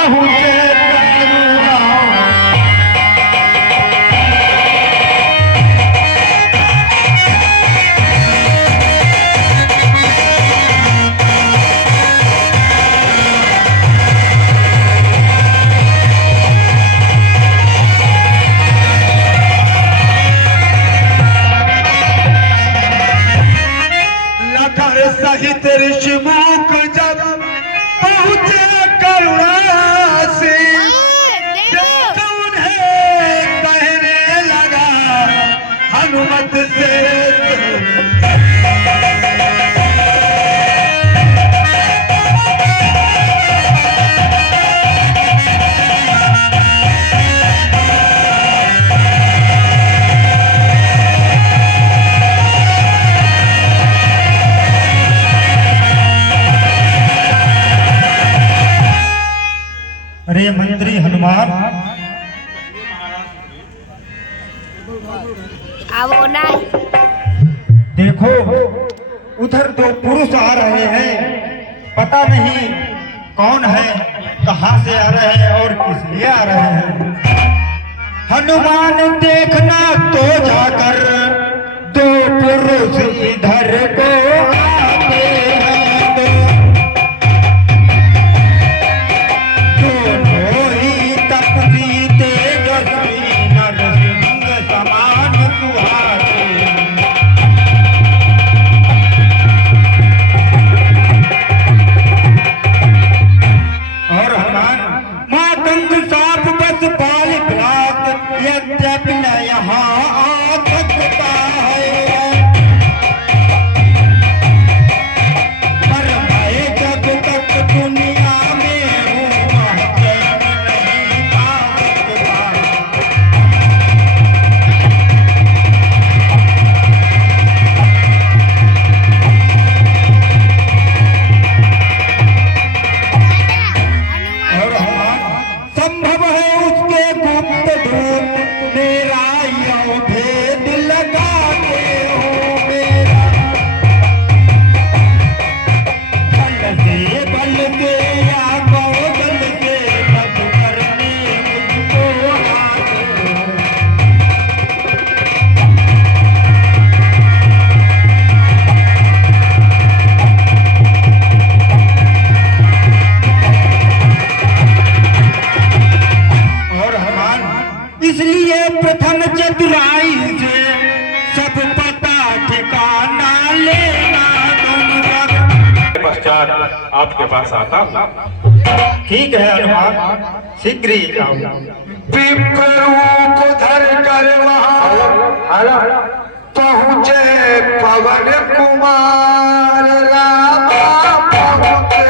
पहुँचे सहित ऋषिमुख जब पहुँचे करुणा से उन्हें कहने लगा हनुमत से अरे मंत्री हनुमान आओ ना। देखो उधर दो पुरुष आ रहे हैं, पता नहीं कौन है, कहां से आ रहे हैं और किस लिए आ रहे हैं। हनुमान देखना तो जाकर दो पुरुष इधर को आते हैं। इसलिए प्रथम चतुराई से सब पता ठिकाना लेना। पश्चात आपके पास आता हूँ। ठीक है हनुमान, शीघ्र ही जाओ। विप्रू को धर कर वहाँ पहुँचे पवन कुमार रामा पहुँचे।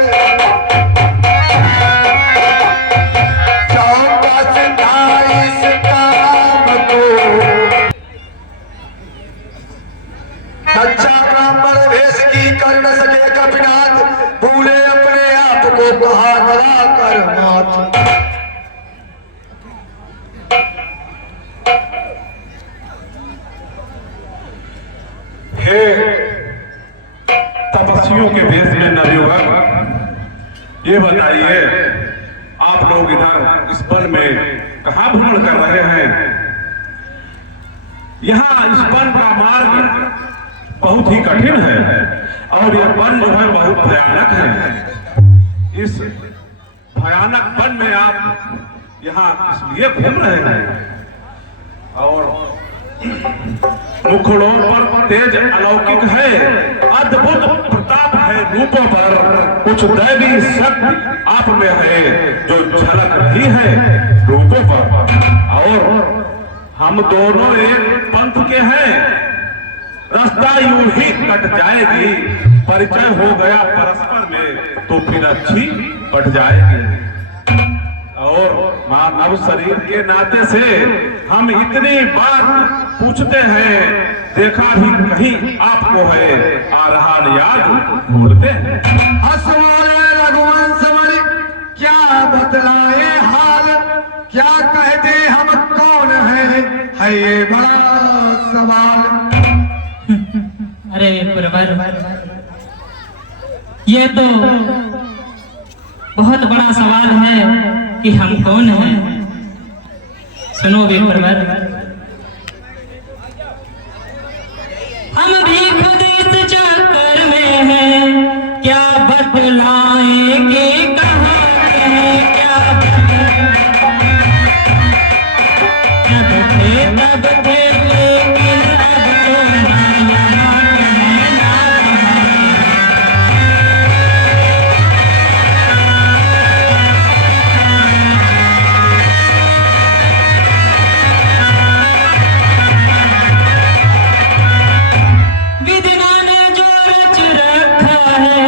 कर न सके कपिनाथ भूले अपने आप को कहा गला कर माथ। हे तपस्वियों के देश में नवयुवक, ये बताइए आप लोग इधर इस वन में कहाँ भ्रमण कर रहे हैं। यहाँ इस वन का मार्ग बहुत ही कठिन है और यह वन जो है बहुत भयानक है। इस भयानक वन में आप यहाँ इसलिए घूम रहे हैं और मुखड़ों पर तेज अलौकिक है, अद्भुत प्रताप है रूपों पर, कुछ दैवी शक्ति आप में है जो झलक रही है रूपों पर। और हम दोनों एक पंथ के हैं, रास्ता यूं ही कट जाएगी, परिचय हो गया परस्पर में तो फिर अच्छी बढ़ जाएगी। और मानव शरीर के नाते से हम इतनी बार पूछते हैं, देखा भी कहीं आपको है, आ रहा याद बोलते हैं। हसवाले रघुवंश क्या बतलाए हाल, क्या कहते हम कौन है ये बड़ा सवाल। अरे परवर, ये तो बहुत बड़ा सवाल है। कि हम कौन हैं। सुनो विप्रवर, हम भी खुद इस चक्कर में हैं, क्या बतलाएंगे कहाँ के हैं, क्या जब थे तब थे, लेकिन अब तो ना यहाँ के हैं ना वहाँ के। विधना ने जो रच रखा है,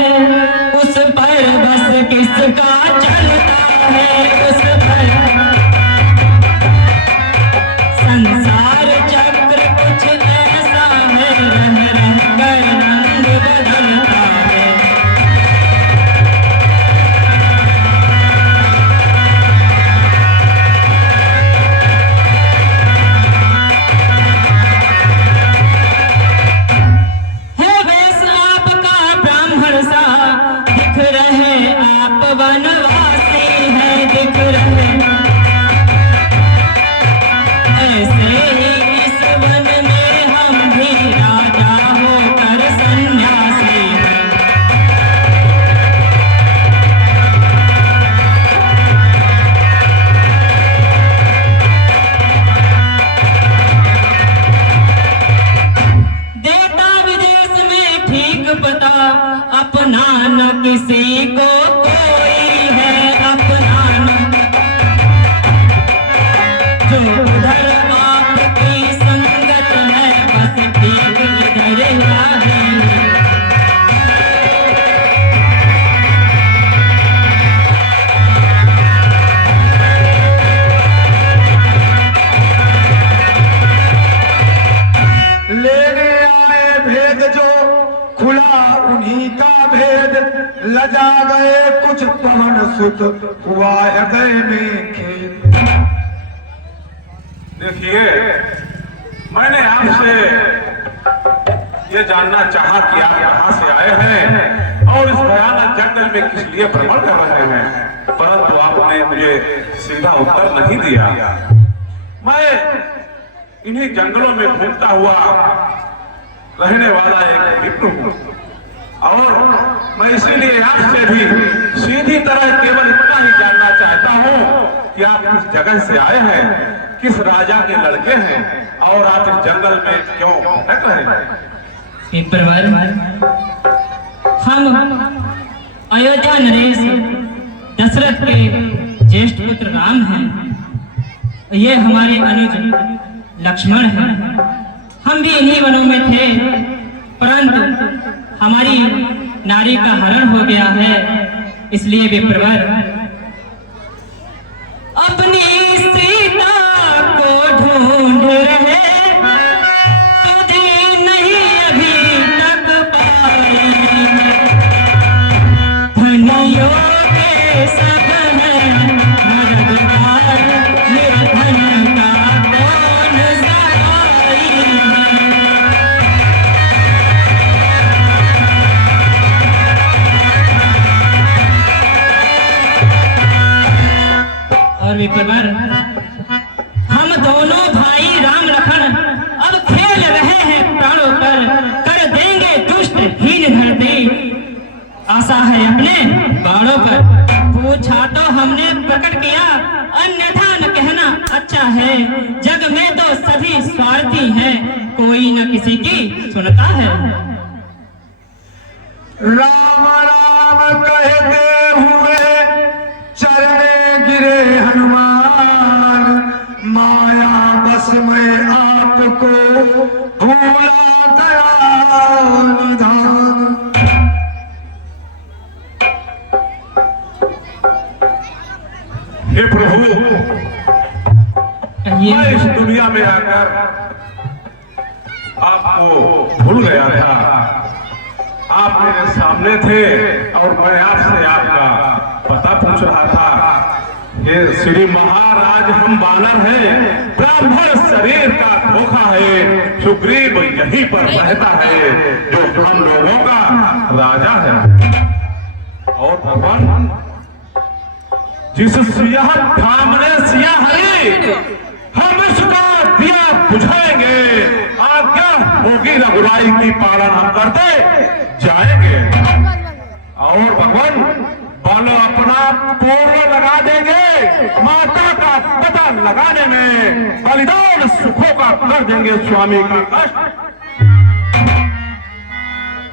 उस पर बस किसका चलता है, उस पर संसार चक्र कुछ ऐसा है, रह रह कर रंग बदलता है। है वेश आपका ब्राह्मण सा, दिख रहे आप वनवासी हैं, दिख रहे ऐसे ही इस वन में हम भी राजा होकर सन्यासी हैं। देता विदेश में ठीक पता, अपना न किसी को कोई है, अपना न जो उधर आपकी संगत है, बस ठीक इधर आही। लेने आए भेद जो खुला उन्हीं का भेद, लजा गए कुछ पवन सुत, हुआ हृदय में खेद। देखिए, मैंने आपसे ये जानना चाहा कि आप कहाँ से आए हैं और इस भयानक जंगल में किस लिए भ्रमण कर रहे हैं, परंतु आपने मुझे सीधा उत्तर नहीं दिया। मैं इन्हीं जंगलों में घूमता हुआ रहने वाला एक विप्र हूँ और मैं इसीलिए आपसे भी सीधी तरह केवल इतना ही जानना चाहता हूँ कि आप किस जगह से आए हैं, किस राजा के लड़के हैं और आप इस जंगल में क्यों भटक रहे हैं। विप्रवर, हम अयोध्या नरेश दशरथ के ज्येष्ठ पुत्र राम हैं, ये हमारे अनुज लक्ष्मण हैं। हम भी इन्हीं वनों में थे, परंतु हमारी नारी का हरण हो गया है, इसलिए विप्रवर अपनी सीता को ढूंढ रहे, सुधी नहीं अभी तक पाई। धनियों के सब हैं मर्दगार, निर्धन का कौन सहाई है। और विप्रवर, हम दोनों भाई राम लखन अब खेल रहे हैं प्राणों पर, कर देंगे दुष्ट हीन धरती, आशा है अपने बाणों पर। पूछा तो हमने प्रकट किया, अन्यथा न कहना अच्छा है, जग में तो सभी स्वार्थी हैं, कोई न किसी की सुनता है। राम राम कहते हुए चरणे गिरे हनुमान, माया बस में आपको भूला दया निधान। हे प्रभु, कहिए। मैं इस दुनिया में आकर आपको भूल गया था। आप मेरे सामने थे और मैं आपसे आपका पता पूछ रहा था। ये श्री महाराज, हम बानर हैं, ब्राह्मण शरीर का धोखा है, सुग्रीव यहीं पर रहता है जो हम लोगों का राजा है। और भगवान जिस सियाह धाम ने सिया हरी, हम इसका दिया बुझाएंगे। आज्ञा होगी रघुराई की, पालन हम करते जाएंगे। और भगवान बोलो अपना पूर्ण लगा देंगे, माता का पता लगाने में बलिदान सुखों का कर देंगे स्वामी का कष्ट।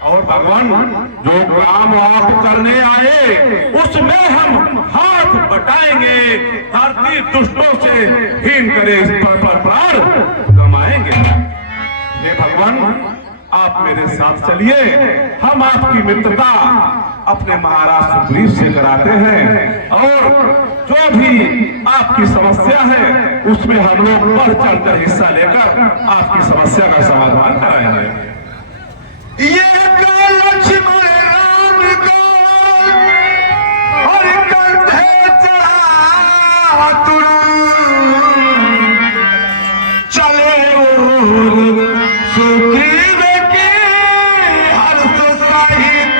और भगवान जो काम आप करने आए उसमें हम हाथ बटाएंगे, धरती दुष्टों से हीन करे इस पर प्राण गमाएंगे। हे भगवान आप मेरे साथ चलिए, हम आपकी मित्रता अपने महाराज सुग्रीव से कराते हैं और जो भी आपकी समस्या है उसमें हम लोग बढ़ चढ़कर हिस्सा लेकर आपकी समस्या का समाधान कराएंगे। ये लक्ष्मण राम को और कंधे चढ़ा तुरंत चले और सुग्रीव के हर्ष सहित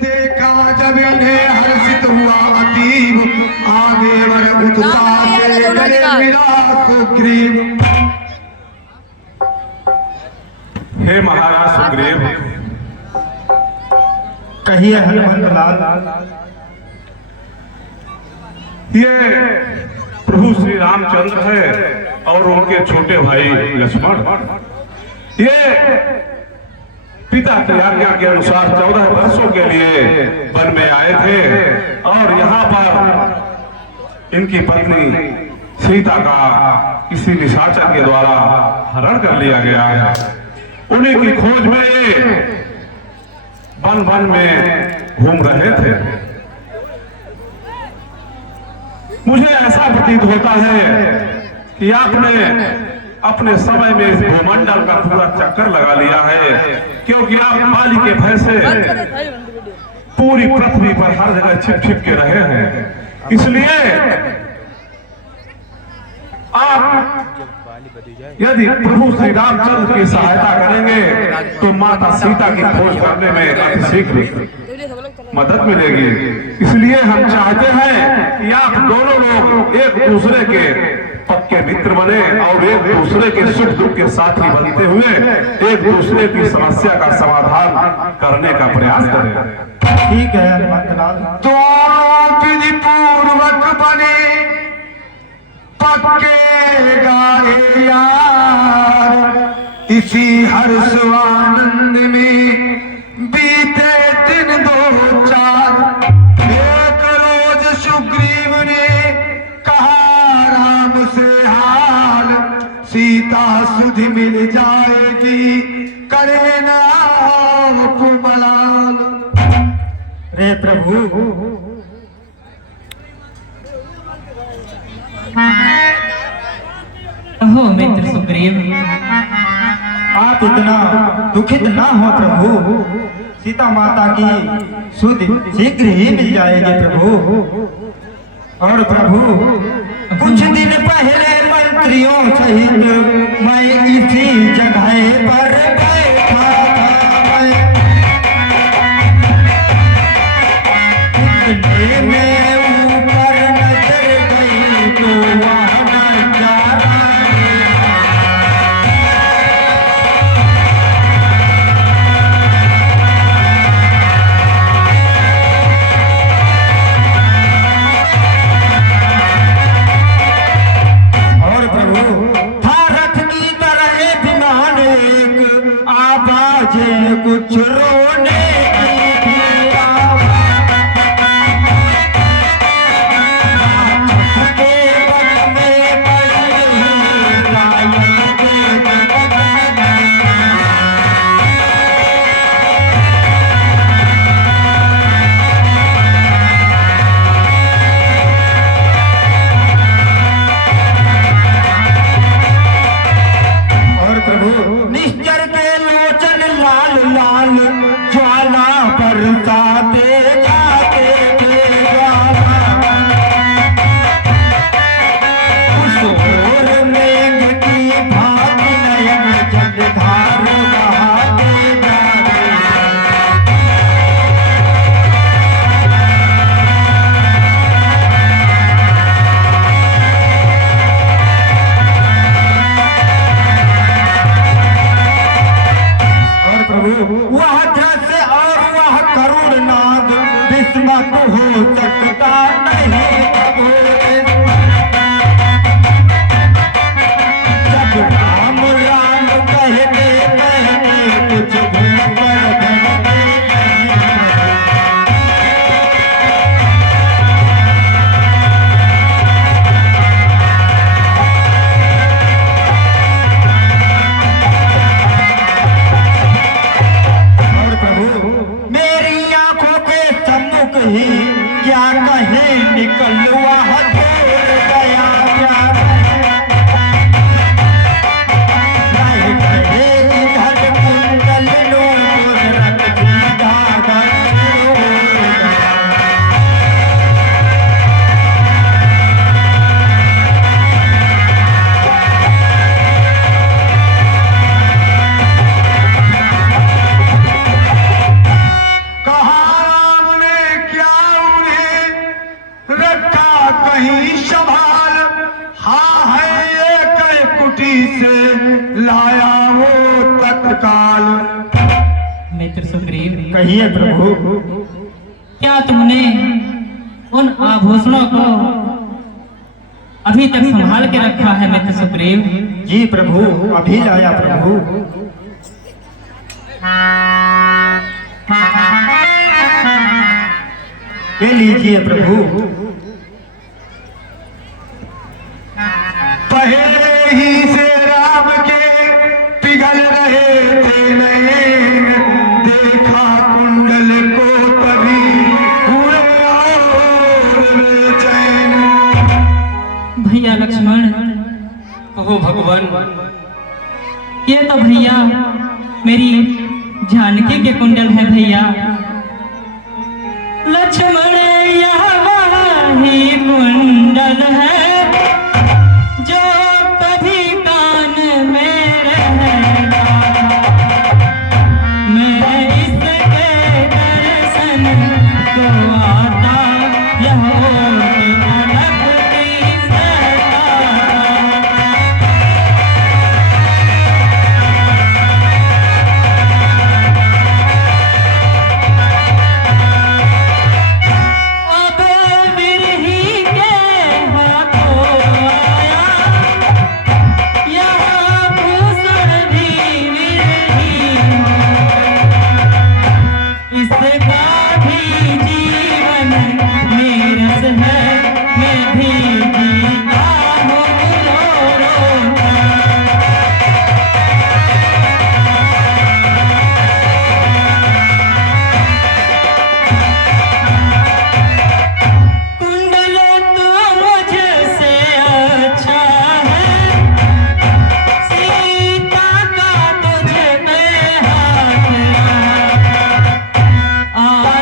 देखा जब इन्हें हर्षित हुआ अतीब, आगे बढ़ उत्साह से डरे मेरा सुग्रीव। हे महाराज सुग्रीव, कहिए हनुमंत लाल। ये प्रभु श्री रामचंद्र है और उनके छोटे भाई लक्ष्मण। ये पिता की आज्ञा के अनुसार 14 वर्षों के लिए वन में आए थे और यहाँ पर इनकी पत्नी सीता का किसी निशाचर के द्वारा हरण कर लिया गया है। उन्हीं की खोज में ये वन वन में घूम रहे थे। मुझे ऐसा प्रतीत होता है कि आपने अपने समय में इस भूमंडल का पूरा चक्कर लगा लिया है, क्योंकि आप बाली के भय से पूरी पृथ्वी पर हर जगह छिप छिप के रहे हैं। इसलिए आप यदि प्रभु श्री रामचंद्र की सहायता करेंगे तो माता सीता की खोज करने में अतिशीघ्र मदद मिलेगी। इसलिए हम चाहते हैं कि आप दोनों लोग एक दूसरे के पक्के मित्र बने और एक दूसरे के सुख दुख के साथी बनते हुए एक दूसरे की समस्या का समाधान करने का प्रयास करें। ठीक है हनुमंत लाल। दोनों विधि पूर्वक बने पक्के गाए यार, इसी हर्षानंद में बीते दिन 2-4। एक रोज सुग्रीव ने कहा राम से हाल, सीता सुधि मिल जाएगी करे ना कुमलाल। रे प्रभु हो मित्र सुग्रीव, आप इतना दुखित ना हो प्रभु, सीता माता की सुध शीघ्र ही मिल जाएगी प्रभु। और प्रभु कुछ दिन पहले मंत्रियों सहित मैं इसी जगह पर बैठा था। इतने में ऊपर नजर गई तो वहाँ नजारा कुछ रोने की भी आवाज़ के बन में पड़ रही कायल के और प्रभु मित्र सुग्रीव, कहिए प्रभु। क्या तुमने उन आभूषणों को अभी तक संभाल के रखा है मित्र सुग्रीव? जी प्रभु, अभी लाया प्रभु। ये लीजिए प्रभु। पहले ही से राम के पिघल रहे थे नयन, देखा कुंडल को तभी हुए और बेचैन। भैया लक्ष्मण, ओह भगवान, ये तो भैया मेरी जानकी के कुंडल है भैया। लक्ष्मण यह वही कुंडल है जो कभी कान में रहता। मैं इसके दर्शन को आता, यह लगती सहता। अब बिरही के हाथों आया, यह भूषण भी बिरही हो। इसका भी जीवन नीरस है, मैं भी जीता हूँ रो रो कर। कुंडल तो मुझसे अच्छा है, सीता का तुझ पे हाथ रहा।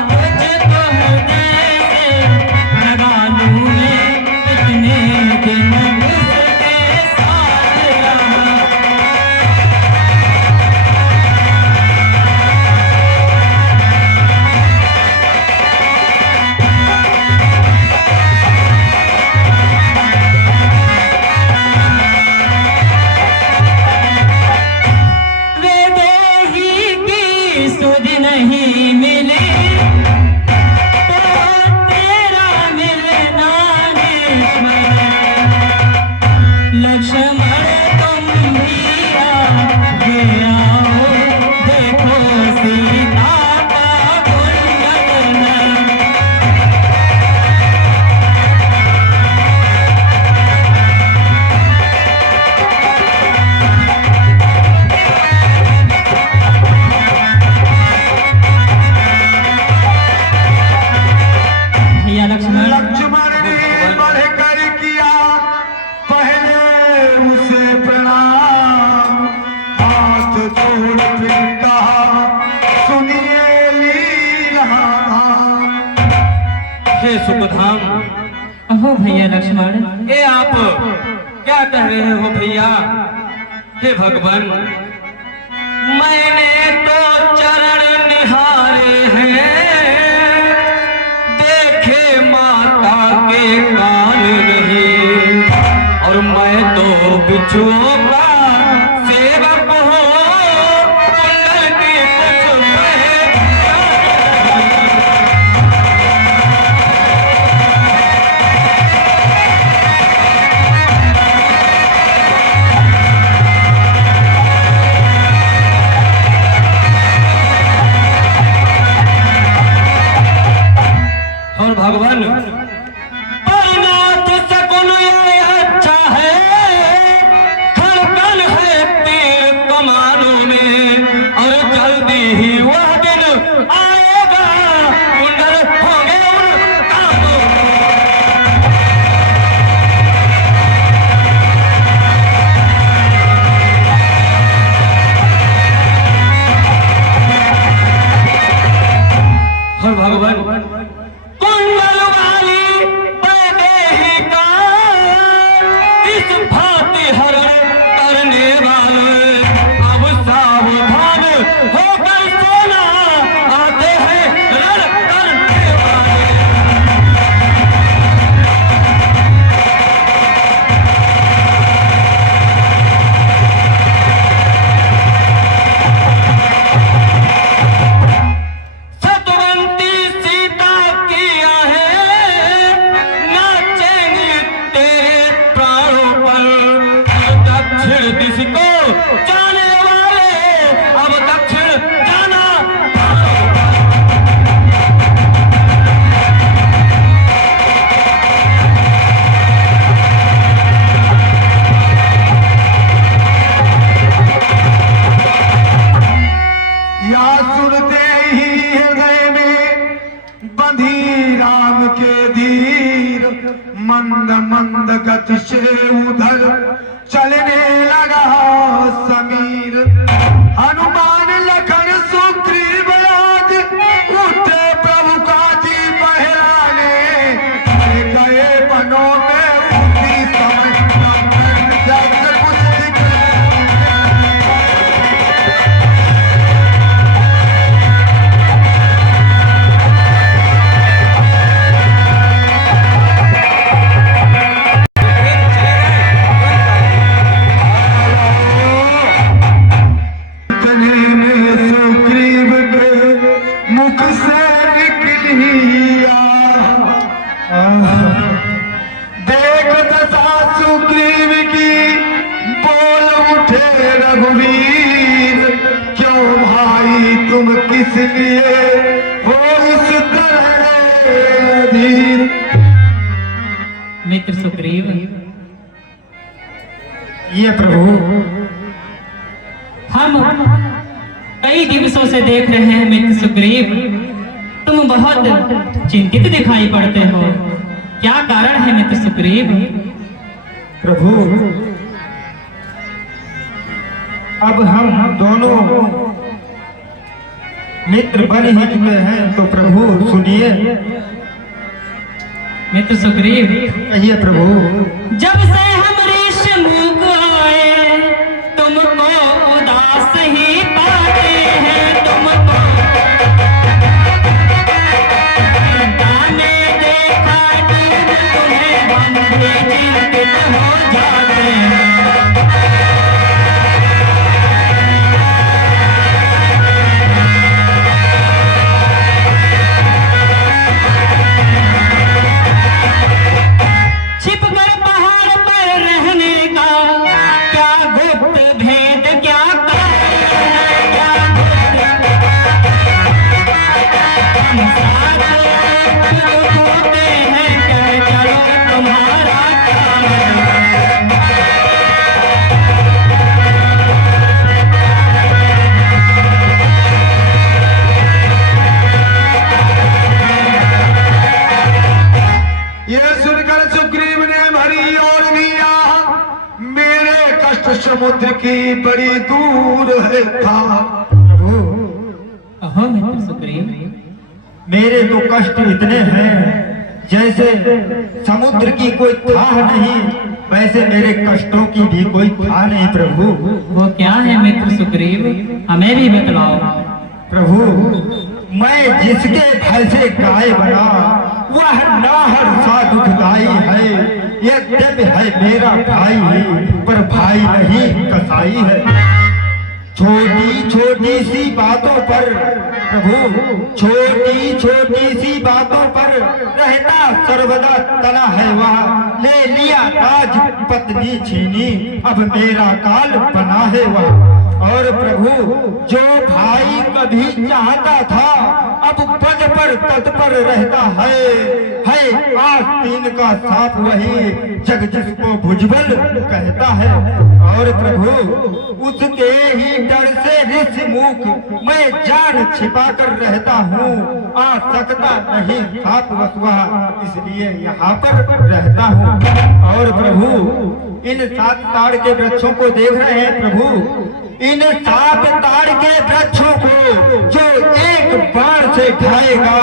तुझको हृदय से लगा लूं मैं, इतने दिन उसके साथ रहा। वैदेही की सुध नहीं मिली, तो तेरा मिलना निश्चय। लक्ष्मण तुम भी आगे आओ, देखो सीता का कुंडल है। भैया लक्ष्मण, लक्ष्मण ने बढ़कर किया पहले उसे प्रणाम, हाथ जोड़ फिर कहा सुनिए लीला। हे सुखधाम, अहो भैया लक्ष्मण, ये आप क्या कह रहे हो भैया? हे भगवान, मैंने तो चरण निहारे हैं, देखे माता के कान नहीं, और मैं तो बिच्छुओं का सेवक हूँ, कुंडल की कुछ पहचान। और भगवान, परनाथ सकुन ये अच्छा है, उधर चलने लगा समीर। हनुमान लखन सुग्रीव आज उठे प्रभु का जी बहलाने, गए बनों में उसी समय जब कुछ दिख सुग्रीव के मुख से निकलिया। देख दशा सुग्रीव की बोल उठे रघुवीर, क्यों भाई तुम किस लिए हो इस तरह अधीर। मित्र सुग्रीव, ये प्रभु हम कई दिवसों से देख रहे हैं मित्र सुग्रीव, तुम बहुत चिंतित दिखाई पड़ते हो। क्या कारण है मित्र सुग्रीव? प्रभु अब हम दोनों मित्र बन ही चुके हैं, तो प्रभु सुनिए। मित्र सुग्रीव, कहिए प्रभु। जब से हम ऋषमुख आए तुमको उदास ही पाते हैं, तुमको ताने देखा डूब तुम्हें हम भी चिंतित हो जाते हैं। छिप कर पहाड़ पर रहने का क्या गुप्त भेद, क्या कारण है, क्या गुप्त हम साथ दुख होते हैं, कह चलो तुम्हारा काम है। ये सुनकर सुग्रीव ने भरी और भी आह, मेरे कष्ट समुद्र की बड़ी दूर है था। प्रभु कहो मित्र सुग्रीव, मेरे तो कष्ट इतने हैं जैसे समुद्र की कोई थाह नहीं, वैसे मेरे कष्टों की भी कोई थाह नहीं प्रभु। वो क्या है मित्र सुग्रीव, हमें भी बतलाओ। प्रभु मैं जिसके भय से गाय बना वह नाहर सा दुखदाई है। यद्यपि है मेरा भाई पर भाई नहीं कसाई है। छोटी छोटी सी बातों पर प्रभु, छोटी छोटी सी बातों पर रहता सर्वदा तना है वह। ले लिया राज पत्नी छीनी, अब मेरा काल बना है वह। और प्रभु जो भाई कभी चाहता था अब पद पर तत्पर रहता है आस्तीन का सांप वही जग जिसको भुजबल कहता है। और प्रभु उसके ही डर से ऋषिमुख मैं जान छिपा कर रहता हूँ, आ सकता नहीं सांप वसुआ, इसलिए यहाँ पर रहता हूँ। और प्रभु इन 7 ताड़ के वृक्षों को देख रहे हैं प्रभु, इन 7 ताड़ के वृक्षों को जो एक बाण से ढाएगा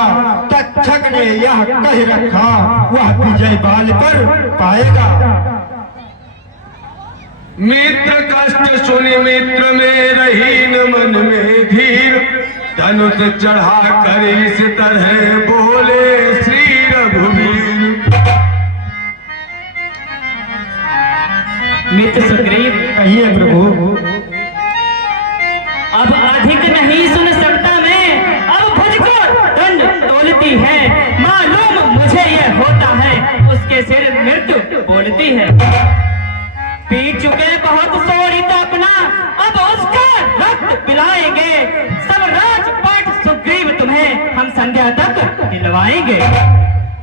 तक्षक ने यह कह रखा वह विजय बाल पर पाएगा। मित्र कष्ट सुनि मित्र में रही न मन में धीर, धनुष चढ़ा कर इस तरह बोले श्री रघुवीर। मित्र सुग्रीव, कहिए प्रभु। अब अधिक नहीं सुन सकता मैं, अब भुज को दंड तोलती है। मालूम मुझे यह होता है उसके सिर मृत्यु बोलती है। पी चुके बहुत शोणित अपना, अब उसका रक्त पिलाएंगे। सब राजपाट सुग्रीव तुम्हें हम संध्या तक दिलवाएंगे।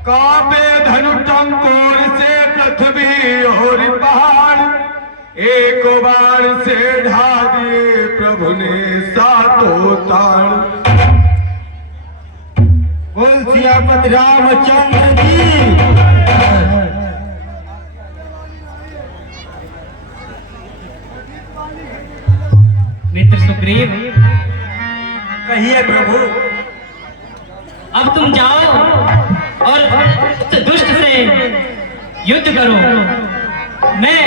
कांपे धनु टंकोर से पृथ्वी और पहाड़, एक बार से ढा दिए प्रभु ने 7 ताड़। बोल सियापति रामचंद्र जी। सुग्रीव, कहिए प्रभु। अब तुम जाओ और उस दुष्ट से युद्ध करो। मैं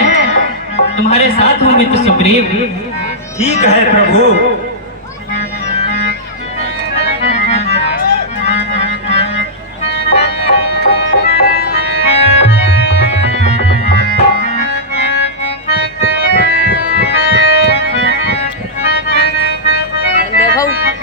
तुम्हारे साथ हूँ मित्र सुग्रीव। ठीक है प्रभु। देखो